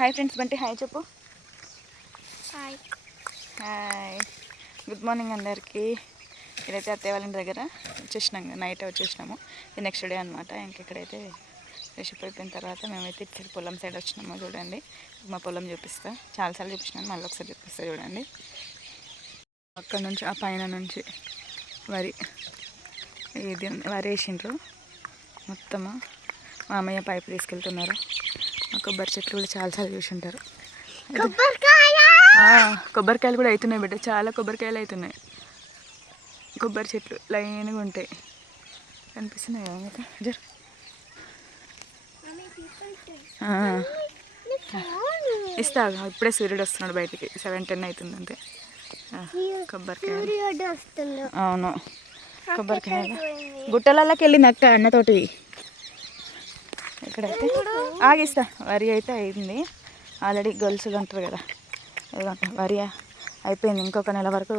Hi friends, Bunty hi చెప్పు. Hi hi, good morning అందరికీ. ఇదైతే అత్తయ్య వాళ్ళ దగ్గర వచ్చేసినాం, నైట్ వచ్చేసినాము. ఇది నెక్స్ట్ డే అనమాట. ఇంకెక్కడైతే ఫ్రెష్ అప్ అయిపోయిన తర్వాత మేమైతే ఇటు పొలం సైడ్ వచ్చినాము. చూడండి, మా పొలం చూపిస్తా. చాలాసార్లు చూపించినాను, మళ్ళీ ఒకసారి చూపిస్తా చూడండి. అక్కడ నుంచి ఆ పైన నుంచి వరి ఇది వరి వేసిండ్రు మొత్తము. మా అమ్మయ్య పైపు తీసుకెళ్తున్నారు. మా కొబ్బరి చెట్లు కూడా చాలాసార్లు చూసి ఉంటారు. కొబ్బరికాయలు కూడా అవుతున్నాయి బిడ్డ, చాలా కొబ్బరికాయలు అవుతున్నాయి. కొబ్బరి చెట్లు లైన్గా ఉంటాయి, కనిపిస్తున్నాయి కదా మీకు. జరు ఇస్తా, ఇప్పుడే సూర్యుడు వస్తున్నాడు బయటికి. 7:10 అవుతుంది అంతే. కొబ్బరికాయలు, అవును కొబ్బరికాయలు. గుట్టలలోకి వెళ్ళింది అక్క అన్నతోటి. ఇక్కడైతే ఆగిస్తా. వరి అయితే అయింది ఆల్రెడీ. గొలుసులు అంటారు కదా, వరి అయిపోయింది. ఇంకొక నెల వరకు,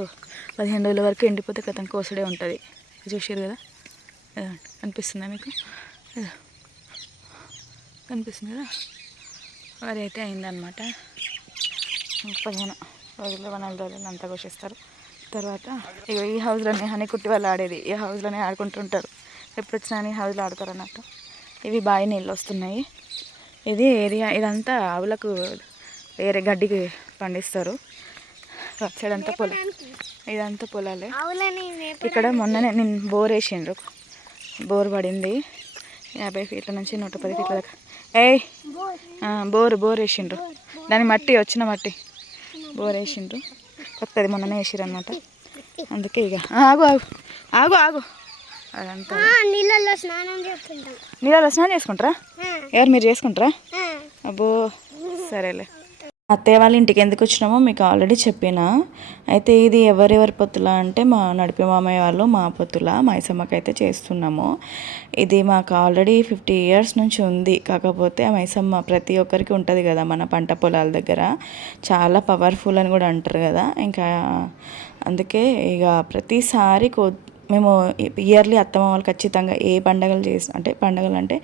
15 రోజుల వరకు ఎండిపోతే కథం కోసుడే ఉంటుంది. చూసారు కదా, కనిపిస్తుందా మీకు? కనిపిస్తుంది కదా, వరి అయితే అయిందనమాట. 15 రోజులు 14 రోజులు అంతా కోసేస్తారు. తర్వాత ఇక ఈ హౌస్లోనే హనీ కుట్టి వాళ్ళు ఆడేది, ఈ హౌస్లోనే ఆడుకుంటుంటారు. ఎప్పుడు వచ్చినా ఈ హౌస్లో ఆడతారు అన్నట్టు. ఇవి బావి నీళ్ళు వస్తున్నాయి. ఇది ఏరియా, ఇదంతా ఆవులకు వేరే గడ్డికి పండిస్తారు. సైడ్ అంతా పొలం, ఇదంతా పొలాలే. ఇక్కడ మొన్ననే నేను బోర్ వేసిండ్రు, బోర్ పడింది 50 ఫీట్ల నుంచి 110 ఫీట్ల దాకా. బోర్ వేసిండ్రు. దాని మట్టి వచ్చిన మట్టి బోర్ వేసిండ్రు. కొత్తది మొన్ననే వేసిర్రు అనమాట. అందుకే ఇక ఆగు ఆగు ఆగు ఆగు అదంతా నీళ్ళలో స్నానం చేసుకుంటారా? ఎవరు మీరు చేసుకుంటారా? అబ్బో సరేలే. అత్తయ్య వాళ్ళ ఇంటికి ఎందుకు వచ్చినామో మీకు ఆల్రెడీ చెప్పినా. అయితే ఇది ఎవరెవరి పొత్తుల అంటే మా నడిపి మామయ్య వాళ్ళు మా పొత్తుల మైసమ్మకి అయితే చేస్తున్నాము. ఇది మాకు ఆల్రెడీ 50 ఇయర్స్ నుంచి ఉంది. కాకపోతే ఆ మైసమ్మ ప్రతి ఒక్కరికి ఉంటుంది కదా మన పంట పొలాల దగ్గర, చాలా పవర్ఫుల్ అని కూడా అంటారు కదా. ఇంకా అందుకే ఇక ప్రతిసారి మేము ఇయర్లీ అత్తమ్మ వాళ్ళు ఖచ్చితంగా ఏ పండగలు అంటే పండగలు అంటే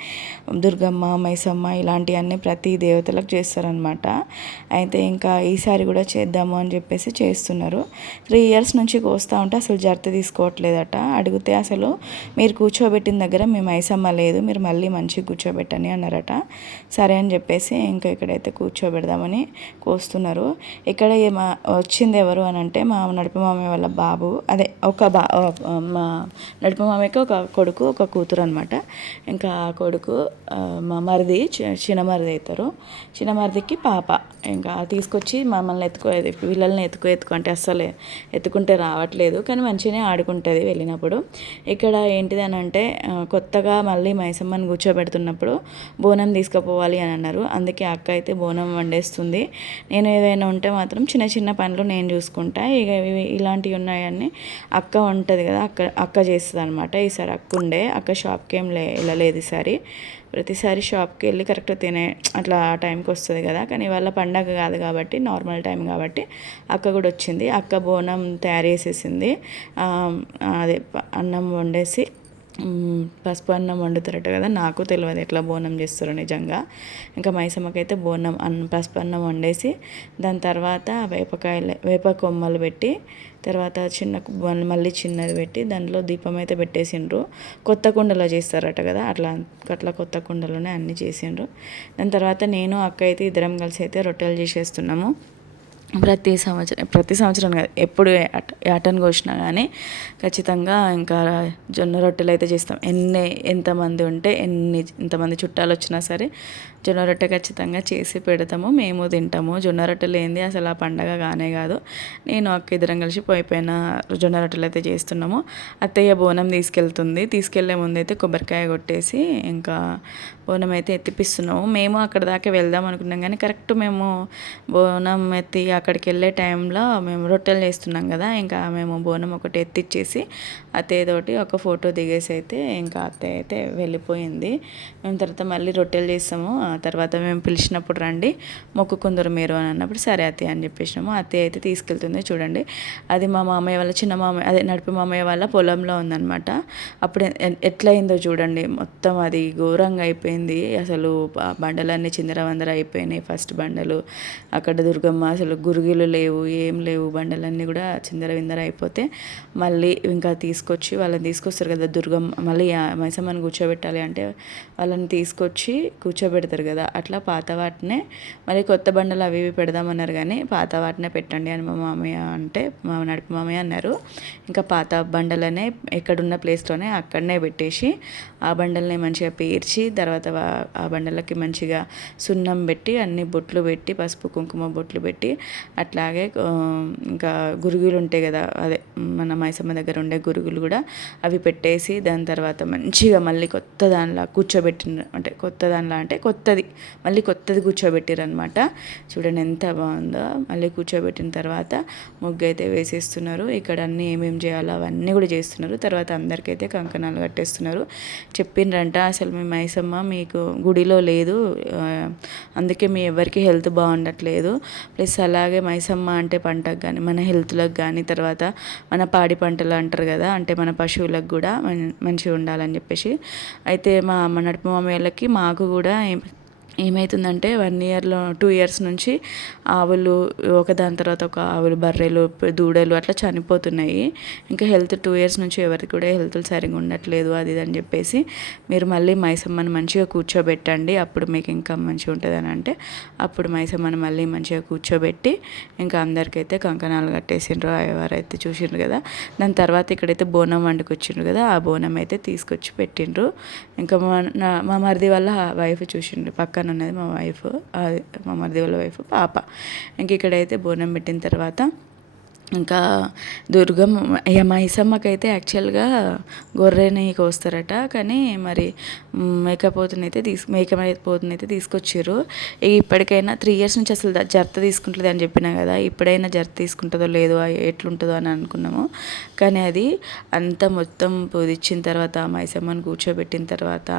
దుర్గమ్మ, మైసమ్మ ఇలాంటివన్నీ ప్రతి దేవతలకు చేస్తారనమాట. అయితే ఇంకా ఈసారి కూడా చేద్దాము అని చెప్పేసి చేస్తున్నారు. 3 ఇయర్స్ నుంచి కోస్తూ ఉంటే అసలు జర్త తీసుకోవట్లేదట. అడిగితే అసలు మీరు కూర్చోబెట్టిన దగ్గర మీ మైసమ్మ లేదు, మీరు మళ్ళీ మంచిగా కూర్చోబెట్టని అన్నారట. సరే అని చెప్పేసి ఇంకా ఇక్కడైతే కూర్చోబెడదామని కోస్తున్నారు. ఇక్కడ వచ్చింది ఎవరు అని అంటే మా నడిపి మామయ్య వాళ్ళ బాబు, అదే మా నడిపి మామయ్యకి ఒక కొడుకు ఒక కూతురు అనమాట. ఇంకా ఆ కొడుకు మా మరిది చిన్న మరిది అవుతారు. చిన్న మరిదికి పాప. ఇంకా తీసుకొచ్చి మమ్మల్ని పిల్లల్ని ఎత్తుకు అంటే అస్సలే ఎత్తుకుంటే రావట్లేదు, కానీ మంచిగానే ఆడుకుంటుంది వెళ్ళినప్పుడు. ఇక్కడ ఏంటిది అని అంటే కొత్తగా మళ్ళీ మైసమ్మని కూర్చోబెడుతున్నప్పుడు బోనం తీసుకుపోవాలి అని అన్నారు. అందుకే అక్క అయితే బోనం వండేస్తుంది. నేను ఏదైనా ఉంటే మాత్రం చిన్న చిన్న పనులు నేను చూసుకుంటా. ఇక ఇలాంటివి ఉన్నాయని అక్క ఉంటుంది కదా, అక్క చేస్తుంది అనమాట. ఈసారి అక్క ఉండే, అక్క షాప్కి ఏం వెళ్ళలేదు ఈసారి. ప్రతిసారి షాప్కి వెళ్ళి కరెక్ట్ అట్లా టైంకి వస్తుంది కదా, కానీ వాళ్ళ పండగ కాదు కాబట్టి నార్మల్ టైం కాబట్టి అక్క కూడా వచ్చింది. అక్క బోనం తయారు చేసేసింది. అదే అన్నం వండేసి పసుపు అన్నం వండుతారట కదా, నాకు తెలియదు ఎట్లా బోనం చేస్తారో నిజంగా. ఇంకా మైసమ్మకైతే పసుపు అన్నం వండేసి దాని తర్వాత వేప కొమ్మలు పెట్టి తర్వాత మళ్ళీ చిన్నది పెట్టి దాంట్లో దీపం అయితే పెట్టేసిండ్రు. కొత్త కుండలో చేస్తారట కదా, అట్లా కొత్త కుండలోనే అన్నీ చేసిండ్రు. దాని తర్వాత నేను అక్క అయితే ఇద్దరం కలిసి అయితే రొట్టెలు చేసేస్తున్నాము. ప్రతి సంవత్సరం కాదు, ఎప్పుడు యాటన్ కోసినా కానీ ఖచ్చితంగా ఇంకా జొన్న రొట్టెలు అయితే చేస్తాం. ఎంతమంది ఉంటే ఎంతమంది చుట్టాలు వచ్చినా సరే జొన్న రొట్టె ఖచ్చితంగా చేసి పెడతాము, మేము తింటాము. జొన్న రొట్టెలు ఏంది అసలు ఆ పండగ కానే కాదు. నేను అక్క ఇద్దరం కలిసి పోయిపోయిన జొన్న రొట్టెలు అయితే చేస్తున్నాము. అత్తయ్య బోనం తీసుకెళ్లే ముందు అయితే కొబ్బరికాయ కొట్టేసి ఇంకా బోనం అయితే ఎత్తిపిస్తున్నాము. మేము అక్కడ దాకా వెళ్దాం అనుకున్నాం, కానీ కరెక్ట్ మేము బోనం ఎత్తి అక్కడికి వెళ్ళే టైంలో మేము రొట్టెలు చేస్తున్నాం కదా, ఇంకా మేము బోనం ఒకటి ఎత్తిచ్చేసి అత్తయ్యతోటి ఒక ఫోటో దిగేసి అయితే ఇంకా అత్తయ్య అయితే వెళ్ళిపోయింది. మేము తర్వాత మళ్ళీ రొట్టెలు చేస్తాము, తర్వాత మేము పిలిచినప్పుడు రండి మొక్కుకుందరు మీరు అని అన్నప్పుడు సరే అత్తయ్య అని చెప్పేసినాము. అత్తయ్య అయితే తీసుకెళ్తుంది చూడండి. అది మా మామయ్య వాళ్ళ చిన్న మామయ్య అదే నడిపి మామయ్య వాళ్ళ పొలంలో ఉందన్నమాట. అప్పుడు ఎట్లయిందో చూడండి, మొత్తం అది ఘోరంగా అయిపోయింది. అసలు బండలన్నీ చిందరవందర అయిపోయినాయి. ఫస్ట్ బండలు అక్కడ దుర్గమ్మ అసలు గురుగులు లేవు, ఏం లేవు, బండలన్నీ కూడా చిందరవిందర అయిపోతే మళ్ళీ ఇంకా తీసుకొచ్చి వాళ్ళని తీసుకొస్తారు కదా దుర్గమ్మ, మళ్ళీ మైసమ్మని కూర్చోబెట్టాలి అంటే వాళ్ళని తీసుకొచ్చి కూర్చోబెడతారు కదా, అట్లా పాత వాటినే మళ్ళీ కొత్త బండలు అవి ఇవి పెడదామన్నారు. కానీ పాత వాటినే పెట్టండి అని మా మామయ్య అంటే మా నడిపి మామయ్య అన్నారు. ఇంకా పాత బండలనే ఎక్కడున్న ప్లేస్లోనే అక్కడనే పెట్టేసి ఆ బండల్ని మంచిగా పేర్చి తర్వాత ఆ బండలకి మంచిగా సున్నం పెట్టి అన్ని బొట్లు పెట్టి పసుపు కుంకుమ బొట్లు పెట్టి అట్లాగే ఇంకా గురుగులు ఉంటాయి కదా, అదే మన మైసమ్మ దగ్గర ఉండే గురుగులు కూడా అవి పెట్టేసి దాని తర్వాత మంచిగా మళ్ళీ కొత్త దానిలా కూర్చోబెట్టిన అంటే కొత్తది మళ్ళీ కొత్తది కూర్చోబెట్టిరు అనమాట. చూడండి ఎంత బాగుందో. మళ్ళీ కూర్చోబెట్టిన తర్వాత ముగ్గు అయితే వేసేస్తున్నారు. ఇక్కడ అన్నీ ఏమేమి చేయాలో అవన్నీ కూడా చేస్తున్నారు. తర్వాత అందరికైతే కంకణాలు కట్టేస్తున్నారు. చెప్పిండ్రంట అసలు మీ మైసమ్మ మీకు గుడిలో లేదు, అందుకే మీ ఎవరికి హెల్త్ బాగుండట్లేదు. ప్లస్ అలాగే మైసమ్మ అంటే పంటకు కానీ మన హెల్త్లకు కానీ తర్వాత మన పాడి పంటలు అంటారు కదా, అంటే మన పశువులకు కూడా మంచిగా ఉండాలని చెప్పేసి అయితే మా అమ్మ నడిపి మామయ్యలకి మాకు కూడా ఏమవుతుందంటే 1 ఇయర్లో 2 ఇయర్స్ నుంచి ఆవులు ఒకదాని తర్వాత ఒక ఆవులు బర్రెలు దూడలు అట్లా చనిపోతున్నాయి. ఇంకా హెల్త్ 2 ఇయర్స్ నుంచి ఎవరికి కూడా హెల్త్ సరిగా ఉండట్లేదు అది ఇది అని చెప్పేసి మీరు మళ్ళీ మైసమ్మని మంచిగా కూర్చోబెట్టండి అప్పుడు మీకు ఇంకా మంచిగా ఉంటుంది అని అంటే అప్పుడు మైసమ్మని మళ్ళీ మంచిగా కూర్చోబెట్టి ఇంకా అందరికైతే కంకణాలు కట్టేసిండ్రు. ఎవరైతే చూసిండ్రు కదా, దాని తర్వాత ఇక్కడైతే బోనం వండుకొచ్చిండ్రు కదా, ఆ బోనం అయితే తీసుకొచ్చి పెట్టిండ్రు. ఇంకా మా మరిది వాళ్ళ వైఫ్ చూసిండ్రు, పక్కన ఉన్నది మా వైఫ్, అది మా మరిది వాళ్ళ వైఫ్ పాప. ఇంక ఇక్కడైతే బోనం పెట్టిన తర్వాత ఇంకా దుర్గమ్మ మైసమ్మకైతే యాక్చువల్గా గొర్రెని కోస్తారట, కానీ మరి మేకపోతునైతే తీసుకొచ్చారు. ఇప్పటికైనా 3 ఇయర్స్ నుంచి అసలు జర్త తీసుకుంటుంది అని చెప్పినా కదా, ఇప్పుడైనా జర్త తీసుకుంటుందో లేదో ఎట్లుంటుందో అని అనుకున్నాము. కానీ అది అంతా మొత్తం పొదిచ్చిన తర్వాత మైసమ్మని కూర్చోబెట్టిన తర్వాత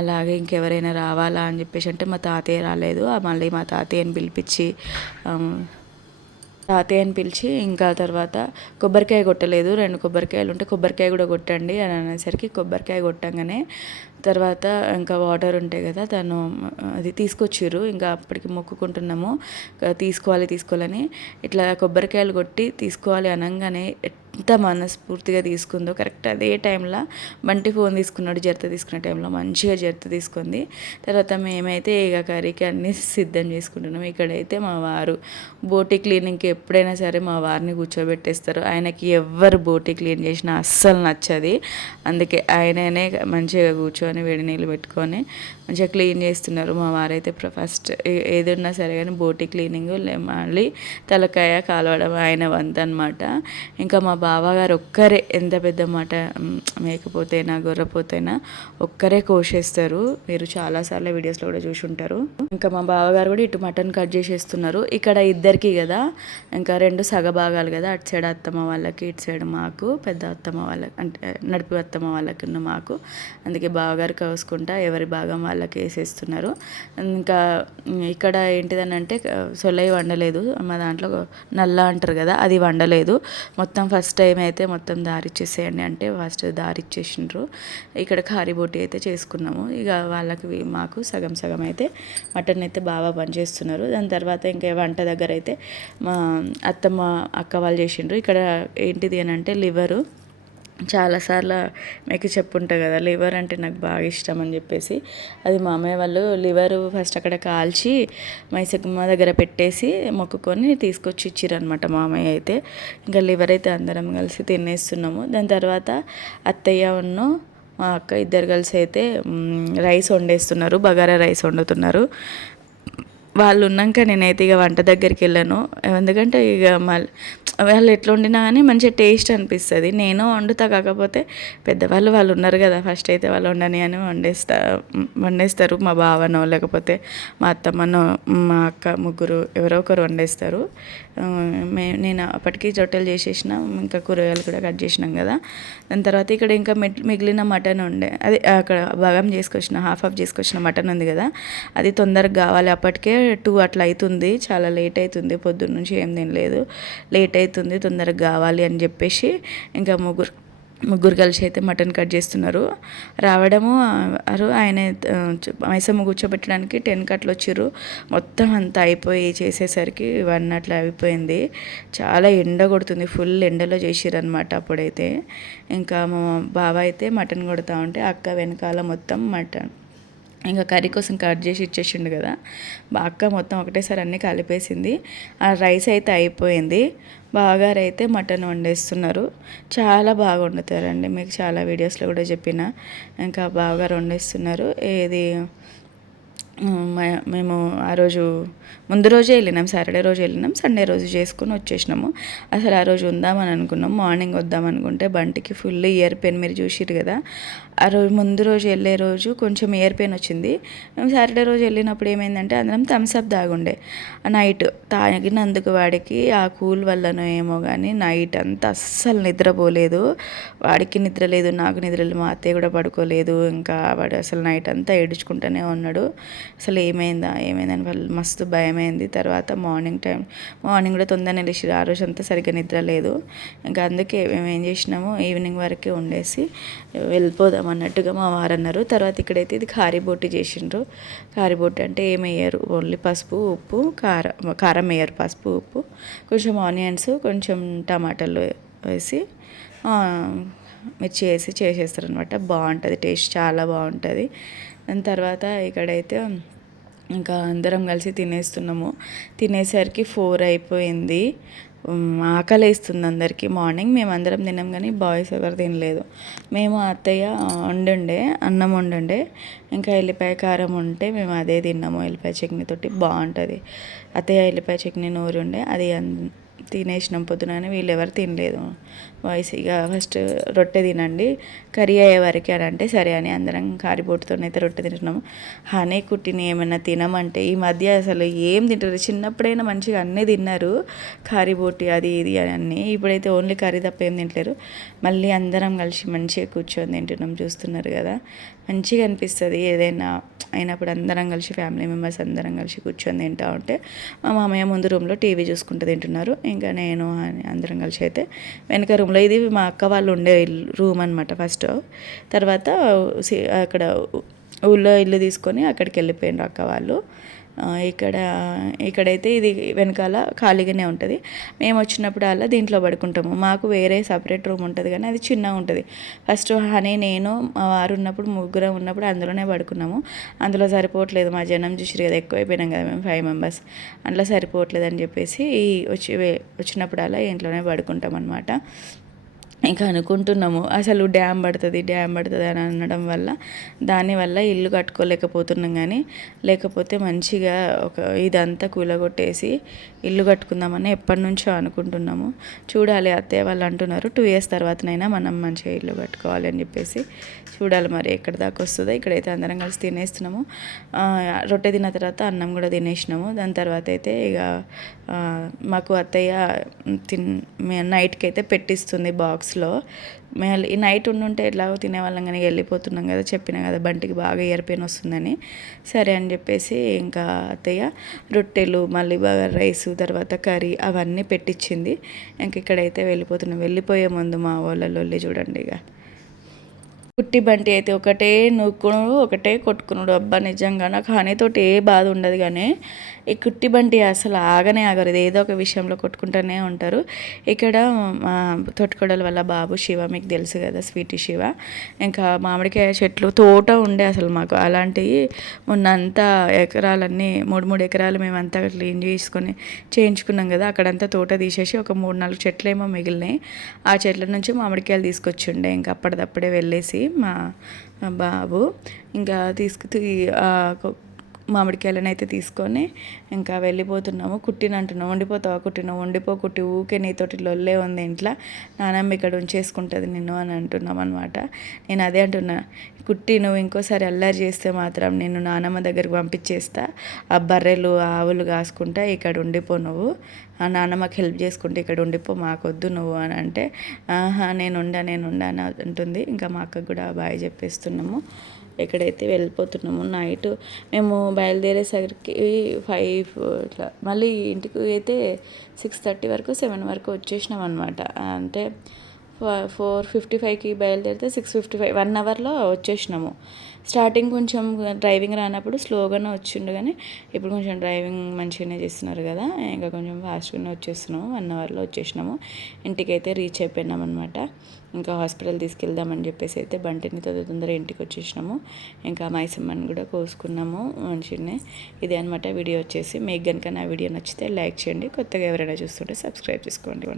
అలాగే ఇంకెవరైనా రావాలా అని చెప్పేసి అంటే మా తాతయ్య రాలేదు. మళ్ళీ మా తాతయ్యని పిలిపించి ఇంకా తర్వాత కొబ్బరికాయ కొట్టలేదు, 2 కొబ్బరికాయలు ఉంటే కొబ్బరికాయ కూడా కొట్టండి అని అనేసరికి కొబ్బరికాయ కొట్టంగానే తర్వాత ఇంకా వాటర్ ఉంటాయి కదా తను అది తీసుకొచ్చిర్రు. ఇంకా అప్పటికి మొక్కుకుంటున్నాము తీసుకోవాలని ఇట్లా కొబ్బరికాయలు కొట్టి తీసుకోవాలి అనగానే ఎంత మనస్ఫూర్తిగా తీసుకుందో. కరెక్ట్ అదే టైంలో బంటి ఫోన్ తీసుకున్నాడు, జర్త తీసుకునే టైంలో మంచిగా జర్త తీసుకుంది. తర్వాత మేమైతే ఇక కర్రీకి అన్నీ సిద్ధం చేసుకుంటున్నాం. ఇక్కడైతే మా వారు బోటి క్లీనింగ్కి ఎప్పుడైనా సరే మా వారిని కూర్చోబెట్టేస్తారు. ఆయనకి ఎవ్వరు బోటి క్లీన్ చేసినా అస్సలు నచ్చది. అందుకే ఆయననే మంచిగా కూర్చొని వేడి నీళ్ళు పెట్టుకొని మంచిగా క్లీన్ చేస్తున్నారు. మా వారైతే ఫస్ట్ ఏది ఉన్నా సరే కానీ బోటి క్లీనింగ్ మళ్ళీ తలకాయ కాలవడం ఆయన వంత అనమాట. ఇంకా మా బావగారు ఒక్కరే ఎంత పెద్ద మాట మేకపోతేనా గొర్రెపోతేనా ఒక్కరే కోసేస్తారు. మీరు చాలాసార్లు వీడియోస్లో కూడా చూసి ఉంటారు. ఇంకా మా బావగారు కూడా ఇటు మటన్ కట్ చేసేస్తున్నారు. ఇక్కడ ఇద్దరికి కదా ఇంకా 2 సగభాగాలు కదా, అటు సైడ్ అత్తమ్మ వాళ్ళకి ఇటు సైడ్ మాకు, పెద్ద అత్తమ్మ వాళ్ళకి అంటే నడిపి అత్తమ్మ వాళ్ళకి ఉన్న మాకు. అందుకే బావగారు కోసుకుంటా ఎవరి భాగం వాళ్ళకి వేసేస్తున్నారు. ఇంకా ఇక్కడ ఏంటిదని అంటే సొలై వండలేదు, మా దాంట్లో నల్ల అంటారు కదా అది వండలేదు. మొత్తం ఫస్ట్ టైం అయితే మొత్తం దారిచ్చేసేయండి అంటే ఫస్ట్ దారిచ్చేసిండ్రు. ఇక్కడ కారిబోటి అయితే చేసుకున్నాము. ఇక వాళ్ళకి మాకు సగం సగం అయితే మటన్ అయితే బాగా పనిచేస్తున్నారు. దాని తర్వాత ఇంకా వంట దగ్గర అయితే మా అత్తమ్మ అక్క వాళ్ళు చేసిండ్రు. ఇక్కడ ఏంటిది అని అంటే లివరు, చాలాసార్లు మీకు చెప్పుంటా కదా లివర్ అంటే నాకు బాగా ఇష్టం అని చెప్పేసి అది మా అమ్మాయి వాళ్ళు లివరు ఫస్ట్ అక్కడ కాల్చి మైసమ్మ దగ్గర పెట్టేసి మొక్కుకొని తీసుకొచ్చి ఇచ్చిరనమాట మా అమ్మాయి అయితే. ఇంకా లివర్ అయితే అందరం కలిసి తినేస్తున్నాము. దాని తర్వాత అత్తయ్య ఉన్ను మా అక్క ఇద్దరు కలిసి అయితే రైస్ వండేస్తున్నారు, బగారా రైస్ వండుతున్నారు. వాళ్ళు ఉన్నాక నేనైతే ఇక వంట దగ్గరికి వెళ్ళాను. ఎందుకంటే ఇక మళ్ళీ వాళ్ళు ఎట్లా వండినా కానీ మంచిగా టేస్ట్ అనిపిస్తుంది. నేను వండుతా, కాకపోతే పెద్దవాళ్ళు వాళ్ళు ఉన్నారు కదా, ఫస్ట్ అయితే వాళ్ళు వండని అని వండేస్తారు. మా బావనో లేకపోతే మా అత్తమ్మనో మా అక్క ముగ్గురు ఎవరో ఒకరు వండేస్తారు. నేను అప్పటికి రొట్టెలు చేసేసిన, ఇంకా కూరగాయలు కూడా కట్ చేసినాం కదా. దాని తర్వాత ఇక్కడ ఇంకా మిగిలిన మటన్ ఉండే, అది అక్కడ భాగం చేసుకొచ్చిన హాఫ్ చేసుకొచ్చిన మటన్ ఉంది కదా, అది తొందరగా కావాలి. అప్పటికే 2 అట్లా అవుతుంది, చాలా లేట్ అవుతుంది. పొద్దున్న నుంచి ఏం తినలేదు, లేట్ అవుతుంది, తొందరగా కావాలి అని చెప్పేసి ఇంకా ముగ్గురు కలిసి అయితే మటన్ కట్ చేస్తున్నారు. రావడము ఆయన మైసమ్మ కూర్చోబెట్టడానికి 10 అట్లా వచ్చిర్రు. మొత్తం అంతా అయిపోయి చేసేసరికి 1 అట్లా అయిపోయింది. చాలా ఎండ కొడుతుంది, ఫుల్ ఎండలో చేసిర్రు అనమాట. అప్పుడైతే ఇంకా మా బావ అయితే మటన్ కొడతా ఉంటే అక్క వెనకాల మొత్తం మటన్ ఇంకా కర్రీ కోసం కట్ చేసి ఇచ్చేసిండు కదా, అక్క మొత్తం ఒకటేసారి అన్నీ కలిపేసింది. ఆ రైస్ అయితే అయిపోయింది. బావగారు అయితే మటన్ వండేస్తున్నారు. చాలా బాగా వండుతారండి, మీకు చాలా వీడియోస్లో కూడా చెప్పిన. ఇంకా బావగారు వండేస్తున్నారు. మేము ఆ రోజు ముందు రోజే వెళ్ళినాం, సాటర్డే రోజు వెళ్ళినాం, సండే రోజు చేసుకుని వచ్చేసినాము. అసలు ఆ రోజు ఉందామని అనుకున్నాం, మార్నింగ్ వద్దామనుకుంటే బంటికి ఫుల్ ఇయర్ పెయిన్, మీరు చూసిరు కదా. ఆ రోజు ముందు రోజు వెళ్ళే రోజు కొంచెం ఇయర్ పెయిన్ వచ్చింది. మేము సాటర్డే రోజు వెళ్ళినప్పుడు ఏమైందంటే అందరం థమ్స్అప్ తాగుండే. నైట్ తాగినందుకు వాడికి ఆ కూల్ వల్లనో ఏమో కానీ నైట్ అంతా అస్సలు నిద్రపోలేదు. వాడికి నిద్ర లేదు, నాకు నిద్ర లేదు, మా అత్తయ్య కూడా పడుకోలేదు. ఇంకా వాడు అసలు నైట్ అంతా ఏడుచుకుంటూనే ఉన్నాడు. అసలు ఏమైందని వాళ్ళు మస్తు భయమైంది. తర్వాత మార్నింగ్ కూడా తొందరనే లేచిరు. ఆ రోజు అంతా సరిగ్గా నిద్ర లేదు. ఇంకా అందుకే మేము ఏం చేసినాము, ఈవినింగ్ వరకే వండేసి వెళ్ళిపోదాం అన్నట్టుగా మా వారు అన్నారు. తర్వాత ఇక్కడైతే ఇది కారీబోటి చేసిండ్రు. కారీబోటి అంటే ఏమయ్యారు, ఓన్లీ పసుపు ఉప్పు కారం వేయరు, పసుపు ఉప్పు కొంచెం ఆనియన్స్ కొంచెం టమాటాలు వేసి మిర్చి వేసి చేసేస్తారు అనమాట. బాగుంటుంది, టేస్ట్ చాలా బాగుంటుంది. దాని తర్వాత ఇక్కడైతే ఇంకా అందరం కలిసి తినేస్తున్నాము. తినేసరికి 4 అయిపోయింది. ఆకలి వేస్తుంది అందరికీ. మార్నింగ్ మేము అందరం తిన్నాం కానీ బాయ్స్ ఎవరు తినలేదు. మేము అత్తయ్య అన్నం వండుండే, ఇంకా ఎల్లిపాయ కారం ఉంటే మేము అదే తిన్నాము. ఎల్లిపాయ చట్నీ తోటి బాగుంటుంది. అత్తయ్య ఎల్లిపాయ చట్నీ నూరి ఉండే, అది తినేసినాం పొద్దున. వీళ్ళు ఎవరు తినలేదు. బాయ్స్ ఇక ఫస్ట్ రొట్టె తినండి, కర్రీ అయ్యే వరకు అని అంటే సరే అని అందరం కారిబోటుతోనైతే రొట్టె తింటున్నాము. హనీ కుట్టిని ఏమైనా తినమంటే ఈ మధ్య అసలు ఏం తింటారు. చిన్నప్పుడైనా మంచిగా అన్నీ తిన్నారు, కారిబోటి అది ఇది అన్నీ. ఇప్పుడైతే ఓన్లీ కర్రీ తప్ప ఏం తింటలేరు. మళ్ళీ అందరం కలిసి మంచిగా కూర్చొని తింటున్నాం, చూస్తున్నారు కదా. మంచిగా అనిపిస్తుంది ఏదైనా అయినప్పుడు, అందరం కలిసి ఫ్యామిలీ మెంబర్స్ అందరం కలిసి కూర్చొని తింటూ ఉంటే. మా మామయ్య ముందు రూమ్లో టీవీ చూసుకుంటూ తింటున్నారు. ఇంకా నేను అందరం కలిసి అయితే వెనక రూమ్లో, ఇది మా అక్క వాళ్ళు ఉండే రూమ్ అనమాట ఫస్ట్. తర్వాత అక్కడ ఊళ్ళో ఇల్లు తీసుకొని అక్కడికి వెళ్ళిపోయినారు అక్క వాళ్ళు. ఇక్కడైతే ఇది వెనకాల ఖాళీగానే ఉంటుంది. మేము వచ్చినప్పుడు అలా దీంట్లో పడుకుంటాము. మాకు వేరే సపరేట్ రూమ్ ఉంటుంది కానీ అది చిన్నగా ఉంటుంది. ఫస్ట్ హనీ నేను మా వారు ఉన్నప్పుడు ముగ్గురం ఉన్నప్పుడు అందులోనే పడుకున్నాము. అందులో సరిపోవట్లేదు, మా జనం చూసిరు కదా, ఎక్కువైపోయినాం కదా మేము 5 మెంబర్స్, అందులో సరిపోవట్లేదు అని చెప్పేసి వచ్చినప్పుడు అలా ఇంట్లోనే పడుకుంటాం అనమాట. ఇంకా అనుకుంటున్నాము అసలు డ్యామ్ పడుతుంది అని అనడం వల్ల దానివల్ల ఇల్లు కట్టుకోలేకపోతున్నాం. కానీ లేకపోతే మంచిగా ఇదంతా కూలగొట్టేసి ఇల్లు కట్టుకుందామని ఎప్పటి నుంచో అనుకుంటున్నాము. చూడాలి, అత్తయ్య వాళ్ళు అంటున్నారు 2 years తర్వాతనైనా మనం మంచిగా ఇల్లు కట్టుకోవాలి అని చెప్పేసి. చూడాలి మరి ఎక్కడి దాకా వస్తుందో. ఇక్కడైతే అందరం కలిసి తినేస్తున్నాము. రొట్టె తిన్న తర్వాత అన్నం కూడా తినేసినాము. దాని తర్వాత అయితే ఇక మాకు అత్తయ్య నైట్కి అయితే పెట్టిస్తుంది బాక్స్లో. మేము ఈ నైట్ ఉండుంటే ఎట్లాగో తినేవాళ్ళం కానీ వెళ్ళిపోతున్నాం కదా, చెప్పినా కదా బంటికి బాగా ఇయర్ పెయిన్ వస్తుందని. సరే అని చెప్పేసి ఇంకా అత్తయ్య రొట్టెలు, మళ్ళీ బాగా రైస్, తర్వాత కర్రీ అవన్నీ పెట్టించింది. ఇంక ఇక్కడైతే వెళ్ళిపోతున్నాం. వెళ్ళిపోయే ముందు మా వాళ్ళలో చూడండి, ఇక కుట్టి బంటి అయితే ఒకటే నూక్కునుడు, ఒకటే కొట్టుకునుడు. అబ్బా నిజంగా నాకు హనీతోటి ఏ బాధ ఉండదు. కానీ ఈ కుట్టి బంటి అసలు ఆగరు, ఏదో ఒక విషయంలో కొట్టుకుంటూనే ఉంటారు. ఇక్కడ మా తోటికోడల వల్ల బాబు శివ, మీకు తెలుసు కదా, స్వీటీ శివ. ఇంకా మామిడికాయ చెట్లు తోట ఉండే అసలు మాకు. అలాంటివి మొన్నంతా ఎకరాలన్నీ 3 ఎకరాలు మేమంతా క్లీన్ చేసుకొని చేయించుకున్నాం కదా, అక్కడంతా తోట తీసేసి ఒక 3-4 చెట్లు ఏమో మిగిలినాయి. ఆ చెట్ల నుంచి మామిడికాయలు తీసుకొచ్చిండే. ఇంకా అప్పటిదప్పుడే వెళ్ళేసి మా బాబు ఇంకా మామిడికాయలను అయితే తీసుకొని ఇంకా వెళ్ళిపోతున్నాము. కుట్టిన అంటున్నావు, వండిపోతావా కుట్టిన, వండిపో కుట్టి, ఊకే నీతోటి లొల్లే ఉంది ఇంట్లో, నానమ్మ ఇక్కడ ఉంచేసుకుంటుంది నిన్ను అని అంటున్నాం అనమాట. నేను అదే అంటున్నా, కుట్టి నువ్వు ఇంకోసారి అల్లరి చేస్తే మాత్రం నేను నానమ్మ దగ్గరికి పంపించేస్తా, ఆ బర్రెలు ఆవులు కాసుకుంటా, ఇక్కడ ఉండిపో నువ్వు, ఆ నాన్నమ్మకి హెల్ప్ చేసుకుంటే ఇక్కడ ఉండిపో, మాకొద్దు నువ్వు అని అంటే, ఆహా నేను ఉండా అని అంటుంది. ఇంకా మా అక్కకు కూడా బాయ్ చెప్పేస్తున్నాము. ఎక్కడైతే వెళ్ళిపోతున్నాము. నైట్ మేము బయలుదేరేసరికి 5 ఇట్లా, మళ్ళీ ఇంటికి అయితే 6:30 వరకు 7 వరకు వచ్చేసినాం అనమాట. అంటే 4:55కి బయలుదేరితే 6:55 1 అవర్లో వచ్చేసినాము. స్టార్టింగ్ కొంచెం డ్రైవింగ్ రానప్పుడు స్లోగానే వచ్చిండు, కానీ ఇప్పుడు కొంచెం డ్రైవింగ్ మంచిగానే చేస్తున్నారు కదా, ఇంకా కొంచెం ఫాస్ట్గానే వచ్చేస్తున్నాము. 1 అవర్లో వచ్చేసినాము. ఇంటికైతే రీచ్ అయిపోయినాం అనమాట. ఇంకా హాస్పిటల్ తీసుకెళ్దామని చెప్పేసి అయితే బంటిని తొందరగా ఇంటికి వచ్చేసినాము. ఇంకా మైసమ్మని కూడా కోసుకున్నాము మంచిగానే. ఇదే అనమాట వీడియో వచ్చేసి. మీకు కనుక నా వీడియో నచ్చితే లైక్ చేయండి, కొత్తగా ఎవరైనా చూస్తుంటే సబ్స్క్రైబ్ చేసుకోండి.